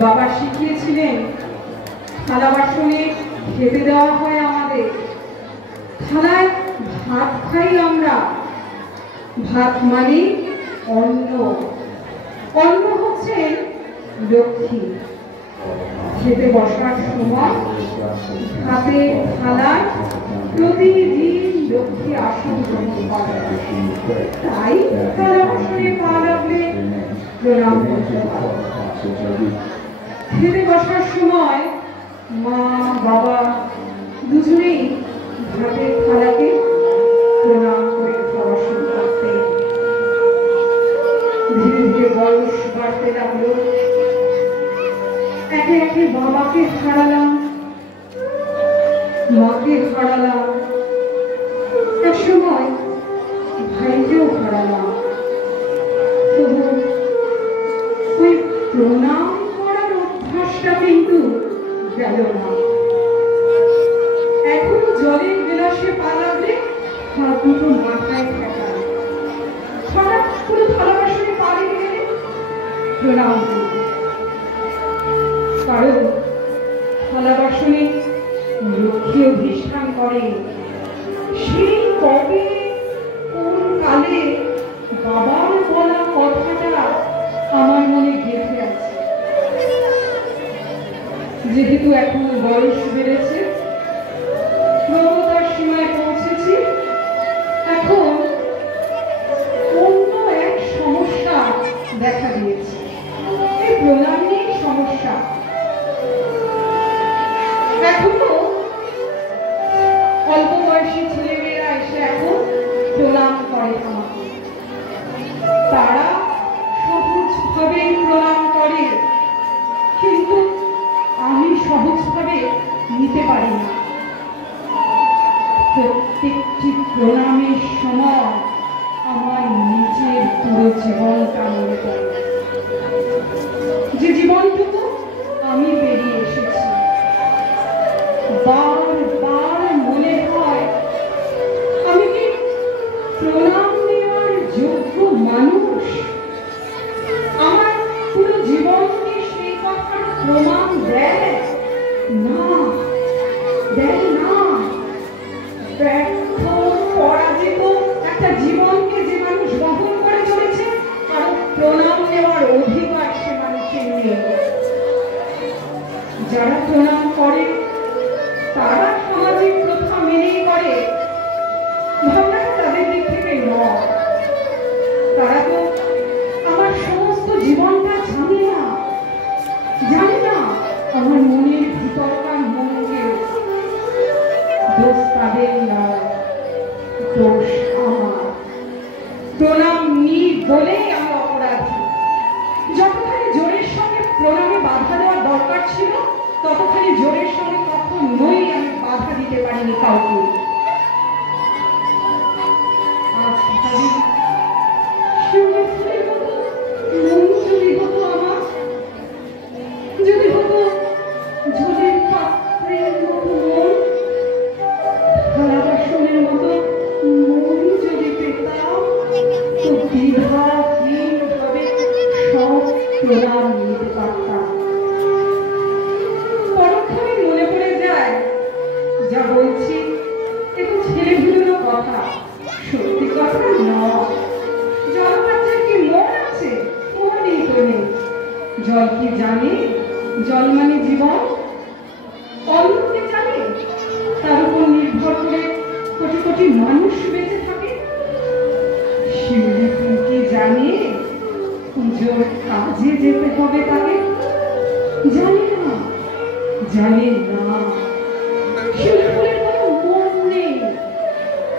বাবা শিখিয়েছিলেন থালা বাসনে খেতে দেওয়া হয় আমাদের, থালায় ভাত খাই আমরা। ভাত মানে অন্ন, অন্ন হচ্ছে লক্ষ্মী। খেতে বসার সময় হাতের থালায় প্রতিদিন লক্ষ্মী আসন গ্রহণ করে। তাই থালা বাসনে পা লাগলে প্রণাম করতে হয়। খেতে বসার সময় মা বাবা দুজনেই ভাতের থালাকে প্রণাম করে খাওয়া শুরু করতেন। ধীরে ধীরে বয়স বাড়তে লাগলো, একে একে বাবাকে হারালাম, মাকে হারালাম, এক সময় ভাইকেও হারালাম। তবু ওই প্রণাম করার অভ্যাসটা কিন্তু গেল না। এখনো জলের গ্লাসে পা লাগলে হাত দুটো মাথায় ঠেকায়, হঠাৎ করে থালা বাসনে পা লেগে গেলে প্রণাম করি। কারণ থালা বাসনে লক্ষ্মী অধিষ্ঠান করে। সেই কবে কোন কালে বাবার বলা কথাটা আমার মনে গেঁথে আছে। যেহেতু এখন বয়স বেড়েছে, প্রবতার সীমায় পৌঁছেছি, এখন অন্য এক সমস্যা দেখা দিয়েছে। এই প্রণাম নিয়ে সমস্যা। এখনো অল্প বয়সী ছেলেমেয়েরা এসে এখন প্রণাম করে আমাকে। তারা সহজভাবে প্রণাম করে, কিন্তু আমি সহজভাবে নিতে পারি না। প্রত্যেকটি প্রণামের সময় আমার নিজের পুরো জীবনটা মনে পড়ে, যে জীবনটুকু আমি পেরিয়ে এসেছি। বারবার মনে হয় আমি কি প্রণাম নেওয়ার যোগ্য মানুষ? আমার পুরো জীবনকে সেই কথার প্রমাণ দেয় না, দেয় না। ব্যর্থ পরাজিত একটা জীবনকে যে মানুষ বহন করে চলেছে, আর প্রণাম নেওয়ার অধিকার সে মানুষের নেই। যারা প্রণাম করে তারা সামাজিক প্রথা মেনেই করে, ভাবনাটা তাদের দিক থেকে নয়। তারা তো আমার সমস্ত জীবনটা জানে না, জানে না আমার মনের ভিতরকার মনকে। দোষ তাদের নয়, দোষ আমার। প্রণাম নিই বলেই আমি অপরাধী। যতখানি জোরের সঙ্গে প্রণামে বাধা দেওয়ার দরকার ছিল, ততখানি জোরের সঙ্গে কখনোই আমি বাধা দিতে পারিনি কাউকে। আজ ভাবি শিউলি ফুলের মতো মন যদি হতো আমার, যদি হতো ঝোলের পাত্রের মতো মন, থালা বাসনের মতো মন যদি পেতাম, তো দ্বিধাহীনভাবে সব প্রণাম নিতে পারতাম। পরক্ষণে মনে পড়ে যায়, যা বলছি একটু ছেলেগুলোর কথা, সত্যি কথা নয়। জল বাচ্চার কি মন আছে? মনই তো নেই। জল কি জানে জল মানে জীবন? অন্নকে জানে তার উপর নির্ভর করে কোটি কোটি মানুষ বেঁচে থাকে? শিউলি ফুল কি জানে পুজোর কাজে যেতে হবে তাকে? জানে না, জানে না। শিউলি ফুলের কোনো মন নেই,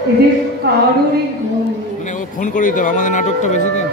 এদের কারোরই মন নেই। ও ফোন করে দিতে হবে, আমাদের নাটকটা বেশি দিন।